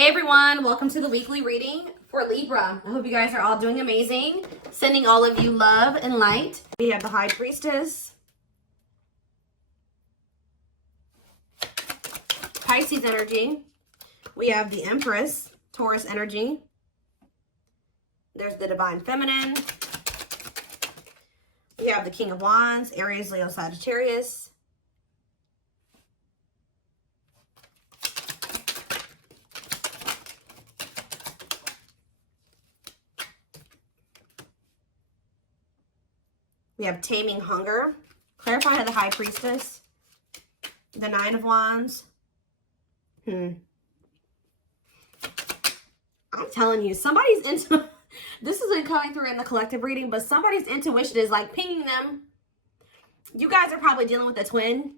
Hey everyone, welcome to the weekly reading for Libra. I hope you guys are all doing amazing. Sending all of you love and light. We have the High Priestess, Pisces energy. We have the Empress, Taurus energy. There's the Divine Feminine. We have the King of Wands, Aries, Leo, Sagittarius. We have Taming Hunger. Clarify the High Priestess. The Nine of Wands. I'm telling you, somebody's into... This isn't coming through in the collective reading, but somebody's intuition is like pinging them. You guys are probably dealing with a twin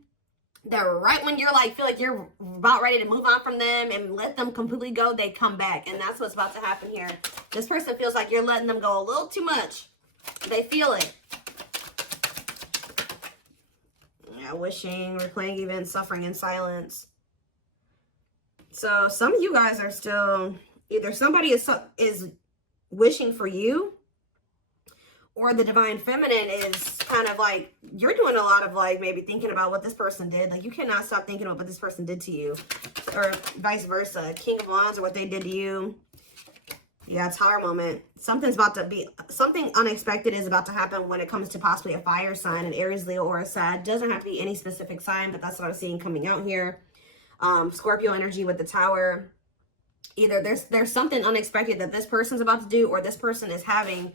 that right when you're like, feel like you're about ready to move on from them and let them completely go, they come back. And that's what's about to happen here. This person feels like you're letting them go a little too much. They feel it. Yeah, wishing, replaying events, suffering in silence. So some of you guys are still, either somebody is wishing for you, or the Divine Feminine is kind of like, you're doing a lot of like maybe thinking about what this person did. Like you cannot stop thinking about what this person did to you, or vice versa. King of Wands or what they did to you. Yeah, Tower moment. Something unexpected is about to happen when it comes to possibly a fire sign, an Aries, Leo, or a Sag. Doesn't have to be any specific sign, but that's what I'm seeing coming out here. Scorpio energy with the Tower. Either there's something unexpected that this person's about to do, or this person is having,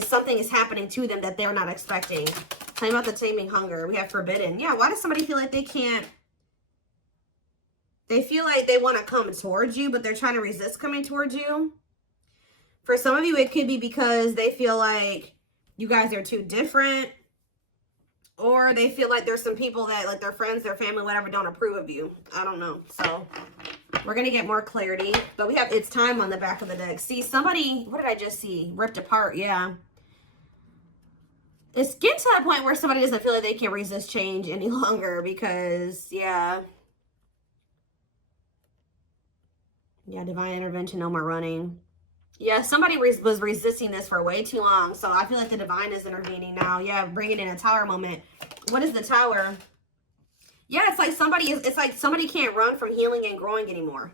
something is happening to them that they're not expecting. Tell me about the Taming Hunger. We have Forbidden. Yeah, why does somebody feel like they can't? They feel like they want to come towards you, but they're trying to resist coming towards you. For some of you, it could be because they feel like you guys are too different, or they feel like there's some people that, like their friends, their family, whatever, don't approve of you. I don't know. So we're going to get more clarity, but we have It's Time on the back of the deck. See, somebody, what did I just see? Ripped apart. Yeah. It's getting to that point where somebody doesn't feel like they can resist change any longer because, yeah. Yeah, divine intervention, no more running. Yeah, somebody was resisting this for way too long. So I feel like the divine is intervening now. Yeah, bringing in a Tower moment. What is the Tower? Yeah, it's like somebody can't run from healing and growing anymore.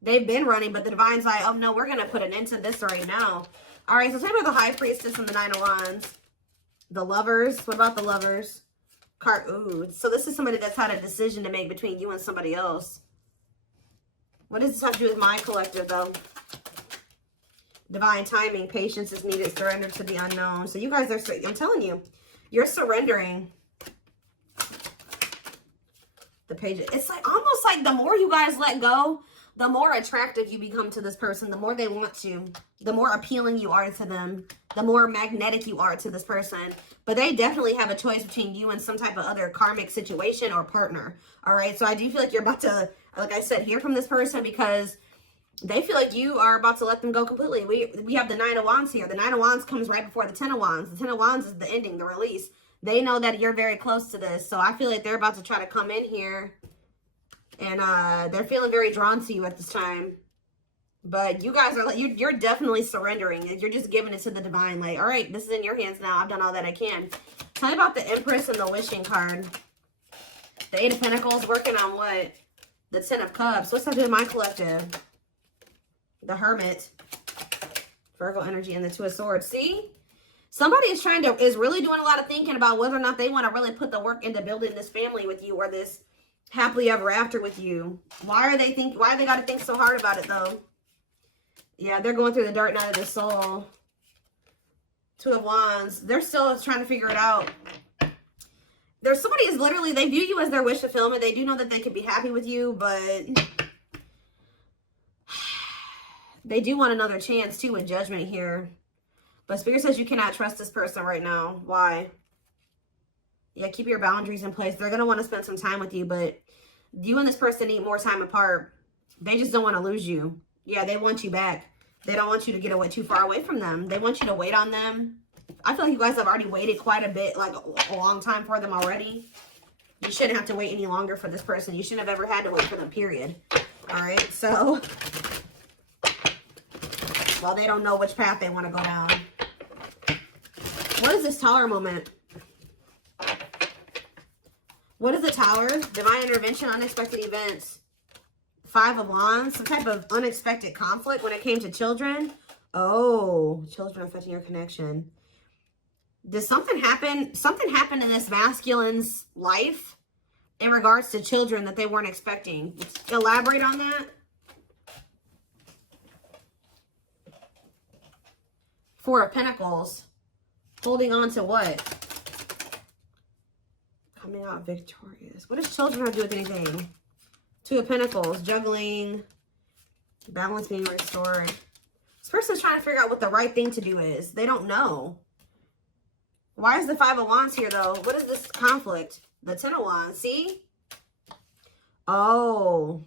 They've been running, but the divine's like, oh no, we're going to put an end to this right now. All right, so talk about the High Priestess and the Nine of Wands. The Lovers. What about the Lovers? Ooh, so this is somebody that's had a decision to make between you and somebody else. What does this have to do with my collective, though? Divine timing, patience is needed, surrender to the unknown. So you guys are, I'm telling you, you're surrendering. The Page, it's like almost like the more you guys let go, the more attractive you become to this person, the more they want you, the more appealing you are to them, the more magnetic you are to this person. But they definitely have a choice between you and some type of other karmic situation or partner. All right, so I do feel like you're about to, like I said, hear from this person because they feel like you are about to let them go completely. We have the Nine of Wands here. The Nine of Wands comes right before the Ten of Wands. The Ten of Wands is the ending, the release. They know that you're very close to this. So I feel like they're about to try to come in here. And they're feeling very drawn to you at this time. But you guys are, you're definitely surrendering. You're just giving it to the divine. Like, all right, this is in your hands now. I've done all that I can. Tell me about the Empress and the Wishing card. The Eight of Pentacles working on what? The Ten of Cups. What's that doing in my collective? The Hermit, Virgo energy, and the Two of Swords. See, somebody is really doing a lot of thinking about whether or not they want to really put the work into building this family with you or this happily ever after with you. Why they got to think so hard about it though? Yeah, they're going through the dark night of the soul. Two of Wands. They're still trying to figure it out. There's somebody is literally, they view you as their wish fulfillment. They do know that they could be happy with you, but they do want another chance too with Judgment here. But Spirit says you cannot trust this person right now. Why? Yeah, keep your boundaries in place. They're going to want to spend some time with you, but you and this person need more time apart. They just don't want to lose you. Yeah, they want you back. They don't want you to get away too far away from them. They want you to wait on them. I feel like you guys have already waited quite a bit, like a long time for them already. You shouldn't have to wait any longer for this person. You shouldn't have ever had to wait for them, period. All right, so, well, they don't know which path they want to go down. What is this Tower moment? What is the Tower? Divine intervention, unexpected events. 5 of Wands, some type of unexpected conflict when it came to children. Oh, children affecting your connection. Did something happen? Something happened in this masculine's life in regards to children that they weren't expecting. Elaborate on that. 4 of Pentacles. Holding on to what? Coming out victorious. What does children have to do with anything? 2 of Pentacles. Juggling. Balance being restored. This person's trying to figure out what the right thing to do is. They don't know. Why is the 5 of Wands here, though? What is this conflict? The 10 of Wands. See? Oh.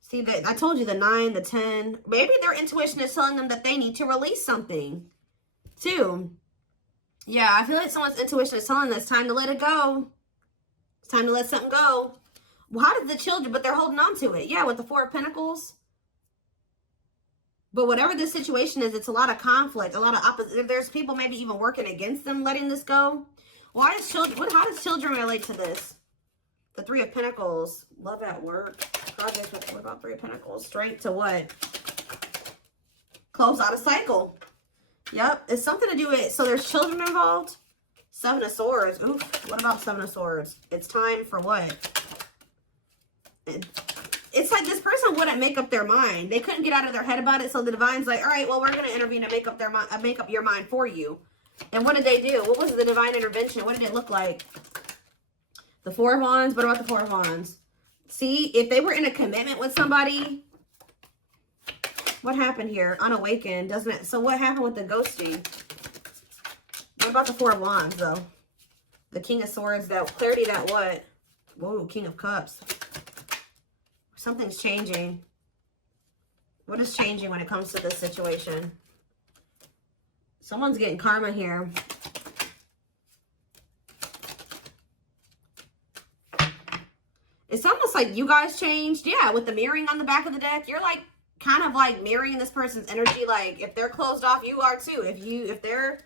See, I told you the 9, the 10. Maybe their intuition is telling them that they need to release something. 2. Yeah, I feel like someone's intuition is telling them it's time to let it go. It's time to let something go. Well, how did the children, but they're holding on to it. Yeah, with the 4 of Pentacles. But whatever this situation is, it's a lot of conflict, a lot of opposite. There's people maybe even working against them letting this go. Why is children, how does children relate to this? The 3 of Pentacles. Love at work. Projects with, what about 3 of Pentacles? Strength to what? Close out a cycle. Yep. It's something to do with, so there's children involved. 7 of Swords. Oof. What about 7 of Swords? It's time for what? It's like this person wouldn't make up their mind. They couldn't get out of their head about it. So the divine's like, all right, well, we're going to intervene and make up their mind, make up your mind for you. And what did they do? What was the divine intervention? What did it look like? The 4 of Wands. What about the 4 of Wands? See, if they were in a commitment with somebody, what happened here? Unawakened, doesn't it? So what happened with the ghosting? What about the 4 of Wands, though? The King of Swords, that clarity, that what? Whoa, King of Cups. Something's changing. What is changing when it comes to this situation? Someone's getting karma here. It's almost like you guys changed. Yeah, with the mirroring on the back of the deck, you're like kind of like mirroring this person's energy. Like if they're closed off, you are too. If they're,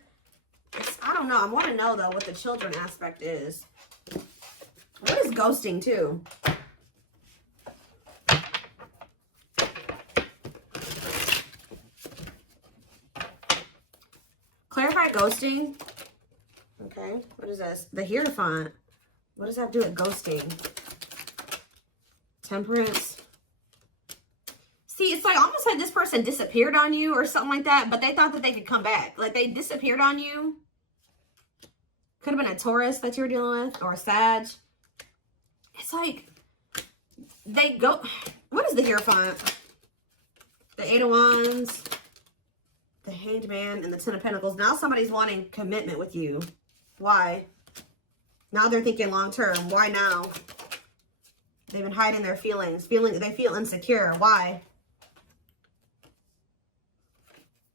I don't know. I want to know though what the children aspect is. What is ghosting too? Clarify ghosting. Okay, what is this? The Hierophant. What does that do with ghosting? Temperance. See, it's like almost like this person disappeared on you or something like that, but they thought that they could come back. Like they disappeared on you. Could have been a Taurus that you were dealing with or a Sag. It's like they go. What is the Hierophant? The 8 of Wands. The Hanged Man and the 10 of Pentacles. Now somebody's wanting commitment with you. Why? Now they're thinking long term. Why now? They've been hiding their feelings. They feel insecure. Why?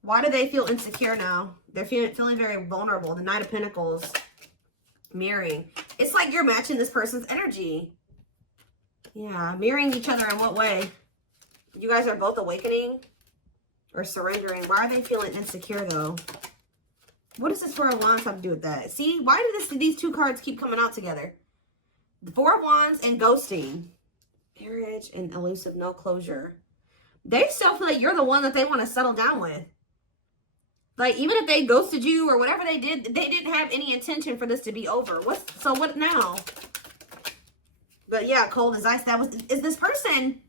Why do they feel insecure now? They're feeling very vulnerable. The Knight of Pentacles. Mirroring. It's like you're matching this person's energy. Yeah. Mirroring each other in what way? You guys are both awakening? Or surrendering. Why are they feeling insecure though? What does this 4 of Wands have to do with that? See, why do these 2 cards keep coming out together? The 4 of Wands and ghosting. Marriage and elusive, no closure. They still feel like you're the one that they want to settle down with. Like even if they ghosted you or whatever they didn't have any intention for this to be over. So what now? But yeah, cold as ice. Is this person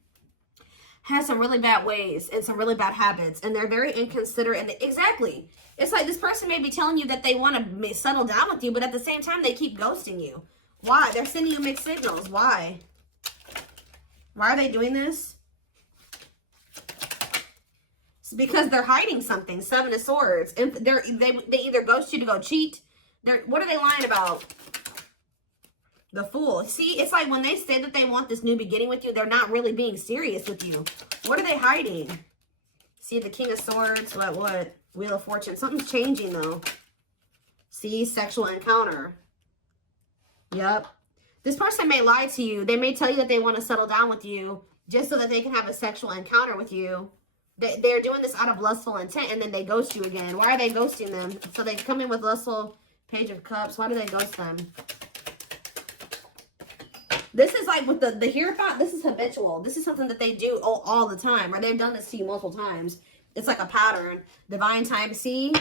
has some really bad ways and some really bad habits, and they're very inconsiderate. And exactly, it's like this person may be telling you that they want to settle down with you, but at the same time they keep ghosting you. Why? They're sending you mixed signals. Why are they doing this? It's because they're hiding something. 7 of Swords, and they either ghost you to go cheat. What are they lying about? The Fool. See, it's like when they say that they want this new beginning with you, they're not really being serious with you. What are they hiding? See, the King of Swords. What? Wheel of Fortune. Something's changing, though. See, sexual encounter. Yep. This person may lie to you. They may tell you that they want to settle down with you, just so that they can have a sexual encounter with you. They're doing this out of lustful intent, and then they ghost you again. Why are they ghosting them? So they come in with lustful Page of Cups. Why do they ghost them? This is like with the here thought. This is habitual. This is something that they do all the time, or they've done this to you multiple times. It's like a pattern. Divine time. See?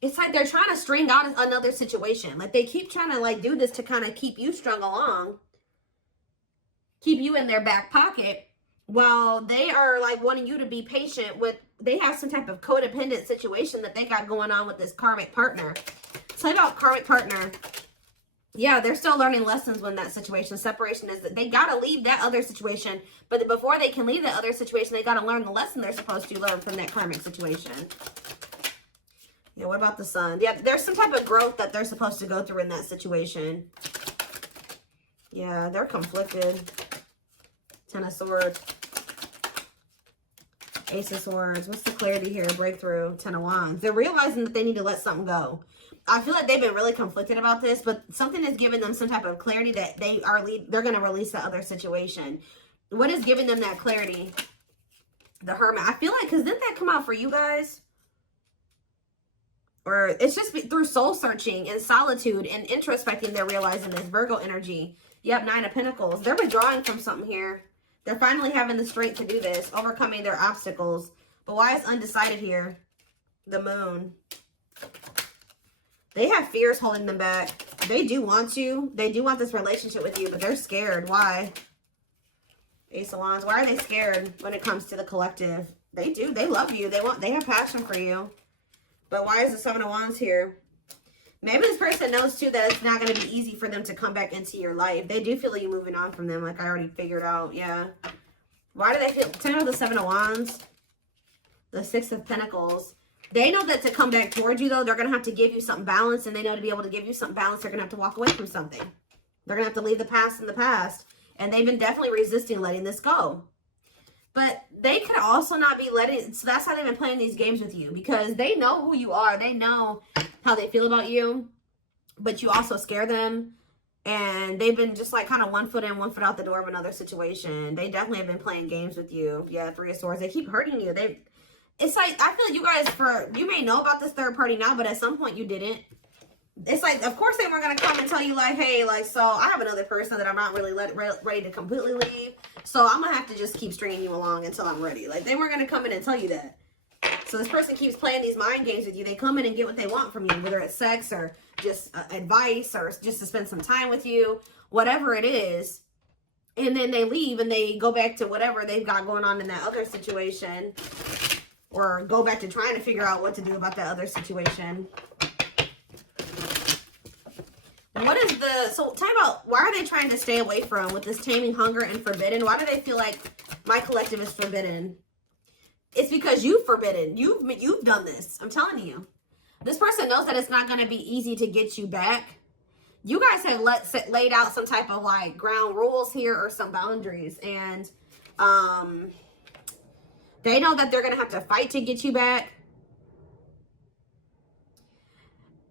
It's like they're trying to string out another situation. Like they keep trying to like do this to kind of keep you strung along. Keep you in their back pocket. While they are like wanting you to be patient with, they have some type of codependent situation that they got going on with this karmic partner. Tell me about karmic partner. Yeah, they're still learning lessons when that situation. Separation is that they got to leave that other situation. But before they can leave that other situation, they got to learn the lesson they're supposed to learn from that karmic situation. Yeah, what about the Sun? Yeah, there's some type of growth that they're supposed to go through in that situation. Yeah, they're conflicted. Ten of Swords. Ace of Swords. What's the clarity here? Breakthrough. Ten of Wands. They're realizing that they need to let something go. I feel like they've been really conflicted about this, but something is giving them some type of clarity that they're going to release the other situation. What is giving them that clarity? The Hermit. I feel like, because didn't that come out for you guys? Or it's just through soul searching and solitude and introspecting, they're realizing this Virgo energy. Yep, Nine of Pentacles. They're withdrawing from something here. They're finally having the strength to do this, overcoming their obstacles. But why is undecided here? The Moon. They have fears holding them back. They do want you. They do want this relationship with you, but they're scared. Why? Ace of Wands. Why are they scared when it comes to the collective? They do. They love you. They have passion for you. But why is the Seven of Wands here? Maybe this person knows too that it's not going to be easy for them to come back into your life. They do feel like you moving on from them, like I already figured out. Yeah. Why do they feel? Tell me about the Seven of Wands. The Six of Pentacles. They know that to come back towards you, though, they're going to have to give you something balanced. And they know to be able to give you something balanced, they're going to have to walk away from something. They're going to have to leave the past in the past. And they've been definitely resisting letting this go. But they could also not be letting... So that's how they've been playing these games with you. Because they know who you are. They know how they feel about you. But you also scare them. And they've been just like kind of one foot in, one foot out the door of another situation. They definitely have been playing games with you. Yeah, Three of Swords. They keep hurting you. It's like, I feel like you guys, you may know about this third party now, but at some point you didn't. It's like, of course they weren't going to come and tell you like, hey, like, so I have another person that I'm not really ready to completely leave. So I'm going to have to just keep stringing you along until I'm ready. Like, they weren't going to come in and tell you that. So this person keeps playing these mind games with you. They come in and get what they want from you, whether it's sex or just advice or just to spend some time with you, whatever it is. And then they leave and they go back to whatever they've got going on in that other situation. Or go back to trying to figure out what to do about that other situation. What is so tell me about, why are they trying to stay away from with this Taming Hunger and Forbidden? Why do they feel like my collective is forbidden? It's because you've forbidden. You've done this. I'm telling you. This person knows that it's not going to be easy to get you back. You guys have laid out some type of like ground rules here or some boundaries. And they know that they're going to have to fight to get you back.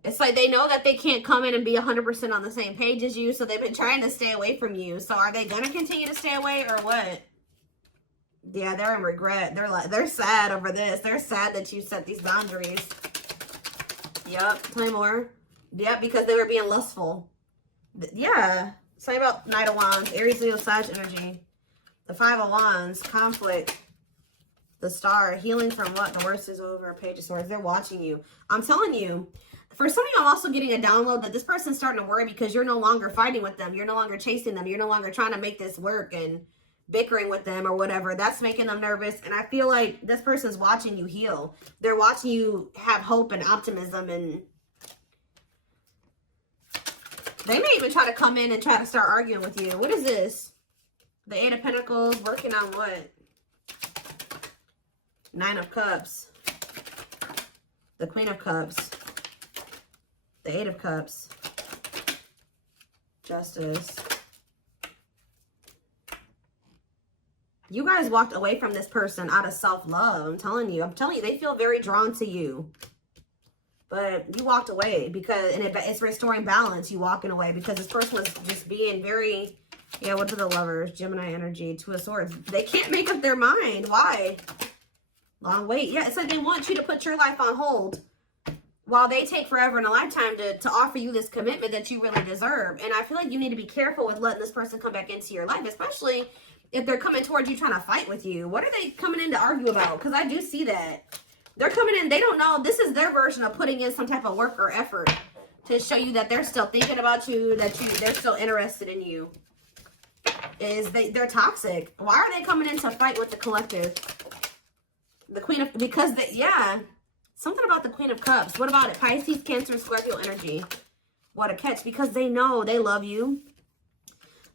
It's like they know that they can't come in and be 100% on the same page as you. So they've been trying to stay away from you. So are they going to continue to stay away or what? Yeah, they're in regret. They're sad over this. They're sad that you set these boundaries. Yep. Tell me more. Yep, because they were being lustful. Yeah. Say about Knight of Wands. Aries, Leo, Sag energy. The Five of Wands. Conflict. The Star. Healing from what? The worst is over. Page of Swords. They're watching you. I'm telling you. For some of you, I'm also getting a download that this person's starting to worry because you're no longer fighting with them. You're no longer chasing them. You're no longer trying to make this work and bickering with them or whatever. That's making them nervous. And I feel like this person's watching you heal. They're watching you have hope and optimism. And they may even try to come in and try to start arguing with you. What is this? The Eight of Pentacles. Working on what? Nine of Cups. The Queen of Cups. The Eight of Cups. Justice. You guys walked away from this person out of self-love. I'm telling you, they feel very drawn to you. But you walked away because, and it's restoring balance, you walking away because this person was just being very Yeah, what are the Lovers? Gemini energy, Two of Swords. They can't make up their mind. Why? Long wait. Yeah, it's like they want you to put your life on hold while they take forever and a lifetime to offer you this commitment that you really deserve. And I feel like you need to be careful with letting this person come back into your life, especially if they're coming towards you trying to fight with you. What are they coming in to argue about? Because I do see that. They're coming in, they don't know. This is their version of putting in some type of work or effort to show you that they're still thinking about you, that they're still interested in you. They're toxic. Why are they coming in to fight with the collective? The Queen of, because yeah, something about the Queen of Cups. What about it? Pisces, Cancer, Scorpio energy. What a catch, because they know they love you.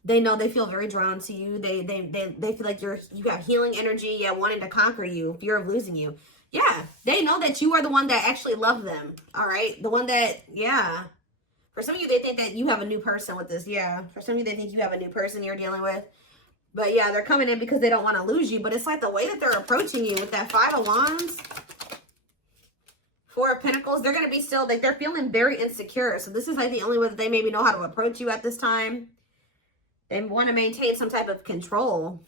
They know they feel very drawn to you. They feel like you got healing energy, yeah, wanting to conquer you, fear of losing you. Yeah, they know that you are the one that actually loves them. All right, the one that, yeah. For some of you, they think that you have a new person with this. Yeah, for some of you, they think you have a new person you're dealing with. But yeah, they're coming in because they don't want to lose you. But it's like the way that they're approaching you with that Five of Wands, Four of Pentacles, they're going to be still, like, they're feeling very insecure. So this is like the only way that they maybe know how to approach you at this time. They want to maintain some type of control.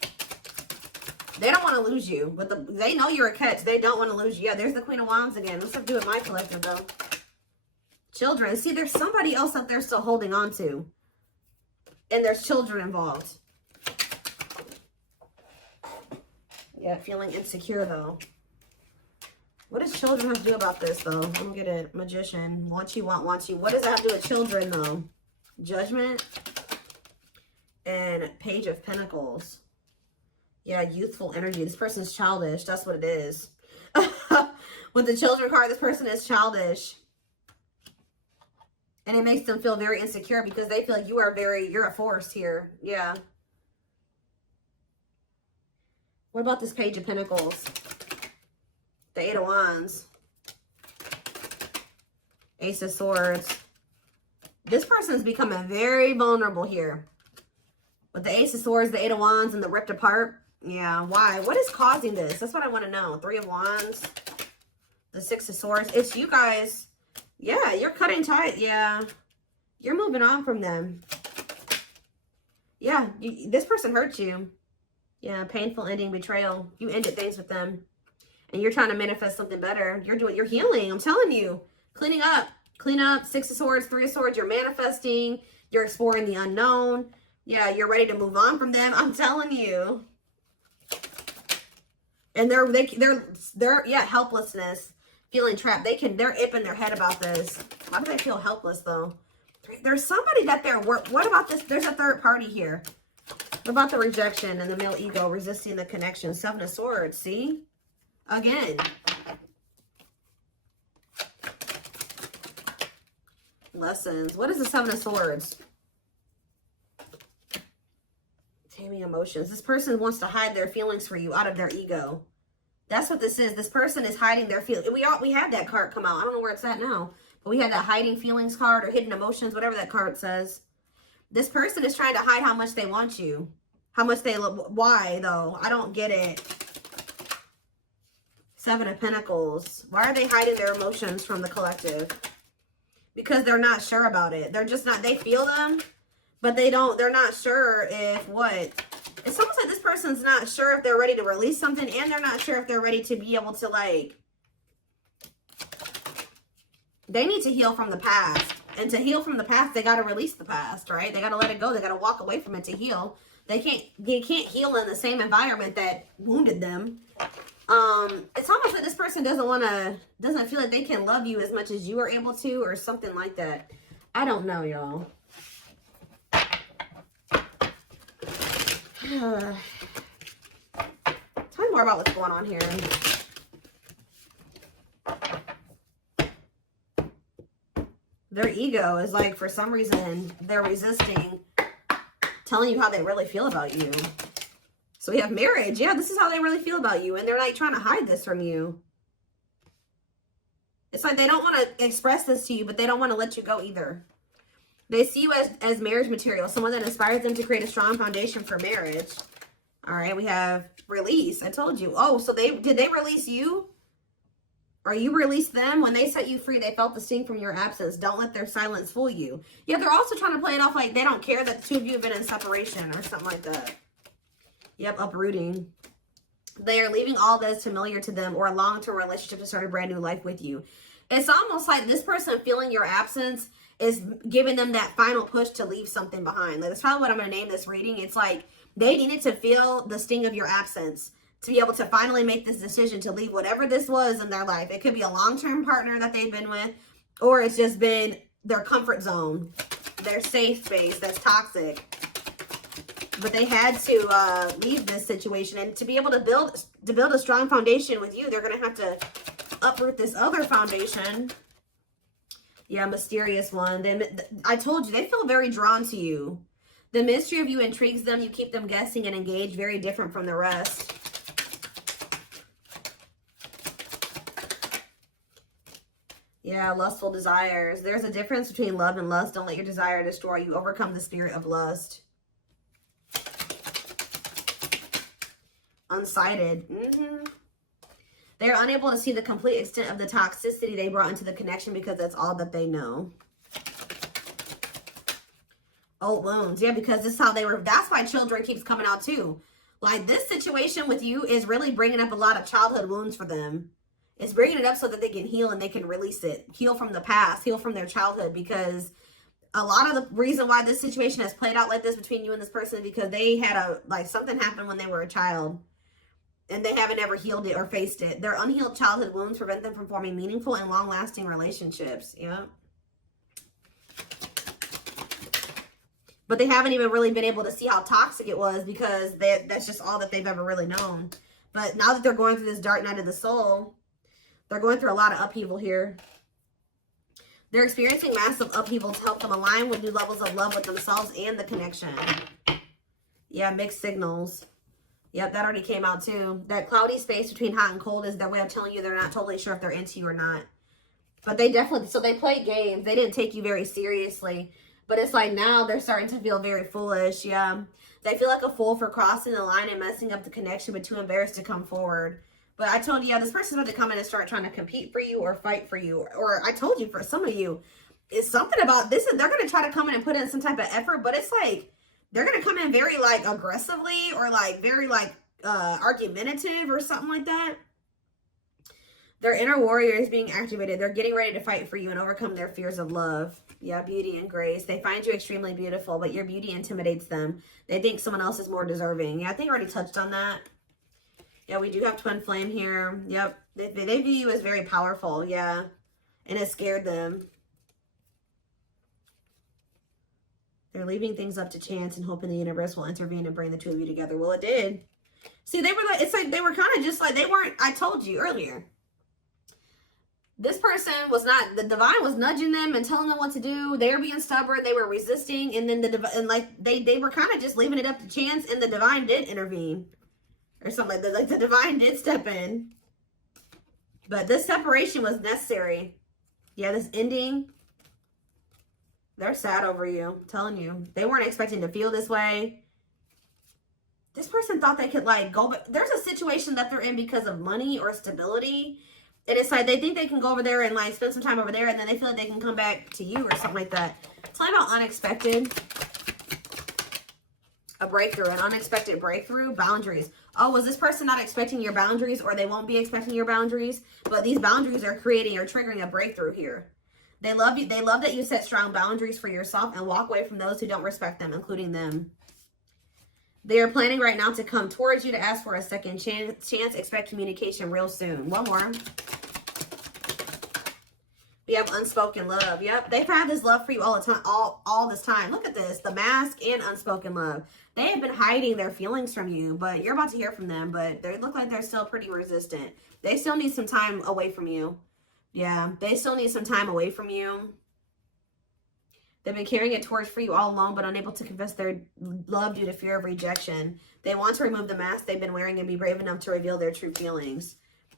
They don't want to lose you. But they know you're a catch. They don't want to lose you. Yeah, there's the Queen of Wands again. Let's have to do with my collective, though. Children. See, there's somebody else that they're still holding on to. And there's children involved. Yeah, feeling insecure, though. What does children have to do about this, though? Let me get it. Magician. Want you, want you. What does that have to do with children, though? Judgment. And Page of Pentacles. Yeah, youthful energy. This person's childish. That's what it is. With the children card, this person is childish. And it makes them feel very insecure because they feel like you're a force here. Yeah. What about this Page of Pentacles? The Eight of Wands. Ace of Swords. This person's becoming very vulnerable here. With the Ace of Swords, the Eight of Wands, and the ripped apart. Yeah, why? What is causing this? That's what I want to know. Three of Wands. The Six of Swords. It's you guys. Yeah, you're cutting tight. Yeah. You're moving on from them. Yeah, this person hurt you. Yeah, painful ending, betrayal. You ended things with them. And you're trying to manifest something better. You're healing. I'm telling you. Cleaning up. Clean up. Six of Swords, Three of Swords. You're manifesting. You're exploring the unknown. Yeah, you're ready to move on from them. I'm telling you. And they're yeah, helplessness. Feeling trapped. They're ipping their head about this. Why do they feel helpless, though? There's somebody that what about this? There's a third party here. What about the rejection and the male ego resisting the connection? Seven of Swords, see? Again. Lessons. What is the Seven of Swords? Taming emotions. This person wants to hide their feelings for you out of their ego. That's what this is. This person is hiding their feelings. We had that card come out. I don't know where it's at now. But we had that hiding feelings card or hidden emotions, whatever that card says. This person is trying to hide how much they want you. How much they love. Why, though? I don't get it. Seven of Pentacles. Why are they hiding their emotions from the collective? Because they're not sure about it. They're just not, they feel them, but they're not sure if what. It's almost like this person's not sure if they're ready to release something, and they're not sure if they're ready to be able to, like, they need to heal from the past. And to heal from the past, they got to release the past, right? They got to let it go. They got to walk away from it to heal. They can't heal in the same environment that wounded them. It's almost like this person doesn't feel like they can love you as much as you are able to, or something like that. I don't know, y'all. Tell me more about what's going on here. Their ego is like, for some reason, they're resisting telling you how they really feel about you. So we have marriage. Yeah, this is how they really feel about you. And they're like trying to hide this from you. It's like they don't want to express this to you, but they don't want to let you go either. They see you as marriage material, someone that inspires them to create a strong foundation for marriage. All right, we have release. I told you. Oh, so did they release you? Or you release them. When they set you free, they felt the sting from your absence. Don't let their silence fool you. Yeah, they're also trying to play it off like they don't care that the two of you have been in separation or something like that. Yep, uprooting. They are leaving all that is familiar to them or a long-term relationship to start a brand new life with you. It's almost like this person feeling your absence is giving them that final push to leave something behind. Like, that's probably what I'm going to name this reading. It's like they needed to feel the sting of your absence to be able to finally make this decision to leave whatever this was in their life. It could be a long-term partner that they've been with, or it's just been their comfort zone, their safe space that's toxic. But they had to leave this situation, and to be able to build a strong foundation with you, they're going to have to uproot this other foundation. Yeah, mysterious one. I told you, they feel very drawn to you. The mystery of you intrigues them. You keep them guessing and engaged, very different from the rest. Yeah, lustful desires. There's a difference between love and lust. Don't let your desire destroy you. Overcome the spirit of lust. Unsighted. They're unable to see the complete extent of the toxicity they brought into the connection because that's all that they know. Old wounds. Yeah, because this is how they were. That's why children keeps coming out too. Like, this situation with you is really bringing up a lot of childhood wounds for them. It's bringing it up so that they can heal and they can release it. Heal from the past. Heal from their childhood. Because a lot of the reason why this situation has played out like this between you and this person is because they had something happened when they were a child. And they haven't ever healed it or faced it. Their unhealed childhood wounds prevent them from forming meaningful and long-lasting relationships. Yeah. But they haven't even really been able to see how toxic it was because that's just all that they've ever really known. But now that they're going through this dark night of the soul, they're going through a lot of upheaval here. They're experiencing massive upheaval to help them align with new levels of love with themselves and the connection. Yeah, mixed signals. Yep, that already came out too. That cloudy space between hot and cold is their way of telling you they're not totally sure if they're into you or not. But they definitely, so they played games. They didn't take you very seriously. But it's like now they're starting to feel very foolish. Yeah. They feel like a fool for crossing the line and messing up the connection, but too embarrassed to come forward. But I told you, yeah, this person's about to come in and start trying to compete for you or fight for you. Or I told you, for some of you, it's something about this. They're going to try to come in and put in some type of effort, but it's like, they're going to come in very like aggressively or like very like argumentative or something like that. Their inner warrior is being activated. They're getting ready to fight for you and overcome their fears of love. Yeah, beauty and grace. They find you extremely beautiful, but your beauty intimidates them. They think someone else is more deserving. Yeah, I think I already touched on that. Yeah, we do have twin flame here. Yep. They view you as very powerful. Yeah. And it scared them. They're leaving things up to chance and hoping the universe will intervene and bring the two of you together. Well, it did. See, they were like, it's like they were kind of just like, they weren't, I told you earlier. This person was not, the divine was nudging them and telling them what to do. They were being stubborn. They were resisting. And then they were kind of just leaving it up to chance, and the divine did intervene. Or something like that. Like the divine did step in. But this separation was necessary. Yeah, this ending. They're sad over you. I'm telling you. They weren't expecting to feel this way. This person thought they could like go. There's a situation that they're in because of money or stability. And it's like they think they can go over there and like spend some time over there. And then they feel like they can come back to you or something like that. Tell me about unexpected. A breakthrough. An unexpected breakthrough. Boundaries. Oh, was this person not expecting your boundaries, or they won't be expecting your boundaries? But these boundaries are creating or triggering a breakthrough here. They love you. They love that you set strong boundaries for yourself and walk away from those who don't respect them, including them. They are planning right now to come towards you to ask for a second chance. Expect communication real soon. One more. We have unspoken love. Yep. They've had this love for you all the time, all this time. Look at this. The mask and unspoken love. They have been hiding their feelings from you, but you're about to hear from them. But they look like they're still pretty resistant. They still need some time away from you. Yeah. They still need some time away from you. They've been carrying a torch for you all along, but unable to confess their love due to fear of rejection. They want to remove the mask they've been wearing and be brave enough to reveal their true feelings.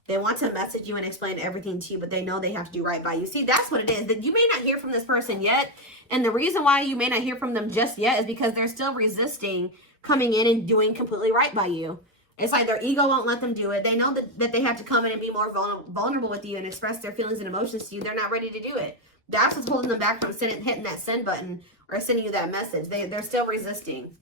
They want to message you and explain everything to you, but they know they have to do right by you. See, that's what it is. That you may not hear from this person yet. And the reason why you may not hear from them just yet is because they're still resisting coming in and doing completely right by you. It's like their ego won't let them do it. They know that they have to come in and be more vulnerable with you and express their feelings and emotions to you. They're not ready to do it. That's what's holding them back from hitting that send button or sending you that message. They're still resisting.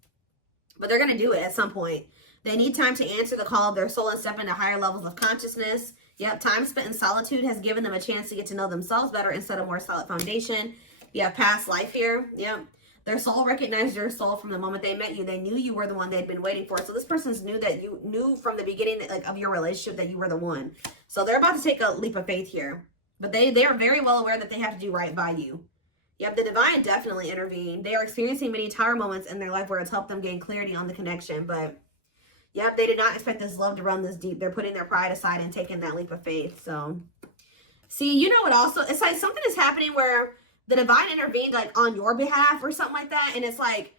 But they're going to do it at some point. They need time to answer the call of their soul and step into higher levels of consciousness. Yep, time spent in solitude has given them a chance to get to know themselves better instead of more solid foundation. You have past life here. Yep. Their soul recognized your soul from the moment they met you. They knew you were the one they'd been waiting for. So this person's knew from the beginning that, of your relationship that you were the one. So they're about to take a leap of faith here. But they are very well aware that they have to do right by you. Yep, the divine definitely intervened. They are experiencing many tower moments in their life where it's helped them gain clarity on the connection. But yep, they did not expect this love to run this deep. They're putting their pride aside and taking that leap of faith. So see, you know what also, it's like something is happening where the divine intervened like on your behalf or something like that. And it's like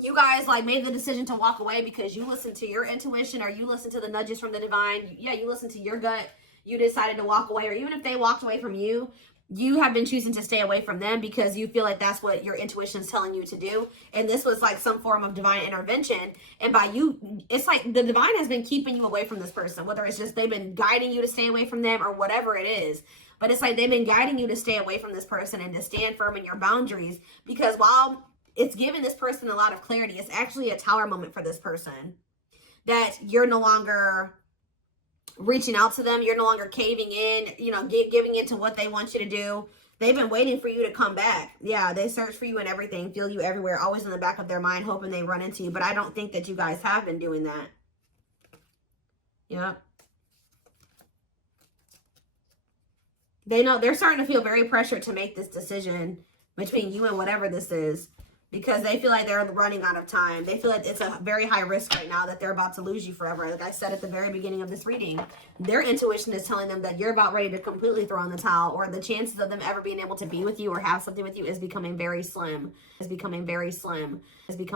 you guys like made the decision to walk away because you listened to your intuition or you listened to the nudges from the divine. Yeah, you listened to your gut. You decided to walk away, or even if they walked away from you, you have been choosing to stay away from them because you feel like that's what your intuition is telling you to do. And this was like some form of divine intervention. And by you, it's like the divine has been keeping you away from this person, whether it's just they've been guiding you to stay away from them or whatever it is. But it's like they've been guiding you to stay away from this person and to stand firm in your boundaries, because while it's giving this person a lot of clarity, it's actually a tower moment for this person that you're no longer reaching out to them. You're no longer caving in, you know, giving in to what they want you to do. They've been waiting for you to come back. Yeah, they search for you and everything, feel you everywhere, always in the back of their mind, hoping they run into you. But I don't think that you guys have been doing that. Yep. They know they're starting to feel very pressured to make this decision between you and whatever this is, because they feel like they're running out of time. They feel like it's a very high risk right now that they're about to lose you forever. Like I said at the very beginning of this reading, their intuition is telling them that you're about ready to completely throw in the towel, or the chances of them ever being able to be with you or have something with you is becoming very slim. Is becoming very slim. Is becoming